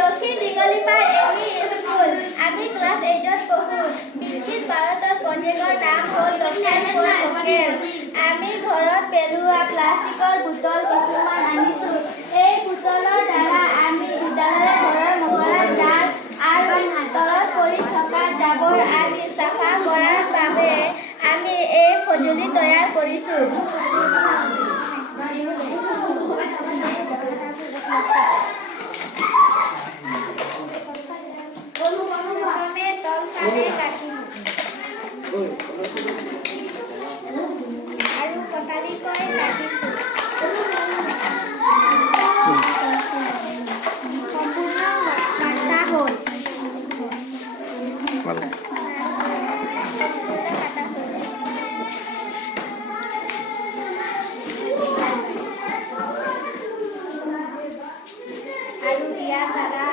দক্ষিণ দীঘলীপাৰ এমি স্কুল আমি ক্লাছ 8ত পঢ়ো বিকশিত ভাৰতৰ প্ৰজেক্টৰ নাম হ'ল লখিমপুৰ লোকেল আমি ঘৰত পেলোৱা প্লাষ্টিকৰ বোতল কিছুমান আনিছো এই বোতলৰ দ্বাৰা আমি বিদ্যালয়ৰ ঘৰৰ মকৰা জাল আৰু তলত পৰি থকা জাবৰ আদি চাফা কৰাৰ বাবে আমি এই সঁজুলি তৈয়াৰ কৰিছো প্ৰথমে তলফালে কাটিম আৰু কটালিকৈ কাটিছো সম্পূৰ্ণ কাটা হ'ল আৰু ইয়াৰ দ্বাৰা